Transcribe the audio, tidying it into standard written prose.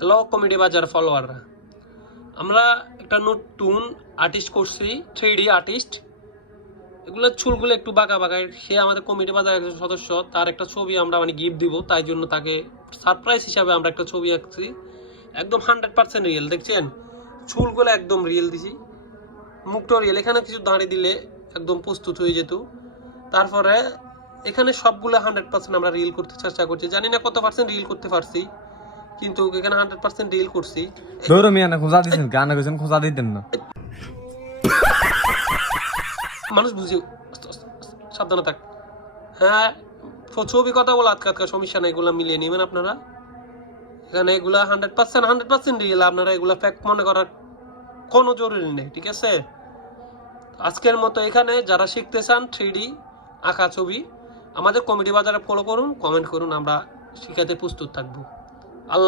Hello comedy বাজার ফলোয়াররা, আমরা একটা নতুন আর্টিস্ট করছি, 3D আর্টিস্ট। এগুলো চুলগুলো একটু বাঁকা বাঁকা। সে আমাদের কমিটি বাজার একজন সদস্য, তার একটা ছবি আমরা গিফট দিব, তাই জন্য তাকে সারপ্রাইজ হিসাবে আমরা একটা ছবি আঁকছি। একদম 100% রিয়েল, দেখছেন চুলগুলো একদম রিয়েল দিছি, মুখটা রিয়েল। এখানে কিছু দাঁড়িয়ে দিলে একদম প্রস্তুত হয়ে যেত। তারপরে এখানে সবগুলো 100% আমরা রিল করতে চেষ্টা করছি, জানি না কত পার্সেন্ট রিল করতে পারছি, কিন্তু এখানে 100% রিল করছি। ধরো মিয়া না খোঁজা দিছেন, গান কইছেন খোঁজা দিতেন না। মানুষ বুঝি, সাবধানে থাক। হ্যাঁ, ছবি কথা বলা আটকা সমস্যা নেই, এগুলো মিলিয়ে নেবেন আপনারা। এখানে এগুলা 100% রিয়েল, আপনারা এগুলা ফ্যাক্ট মনে করার কোনো জরুরি নেই, ঠিক আছে? আজকের মতো এখানে যারা শিখতে চান 3D আঁকা ছবি, আমাদের কমেডি বাজারে ফলো করুন, কমেন্ট করুন, আমরা শিখাতে প্রস্তুত থাকবো। আল্লাহ।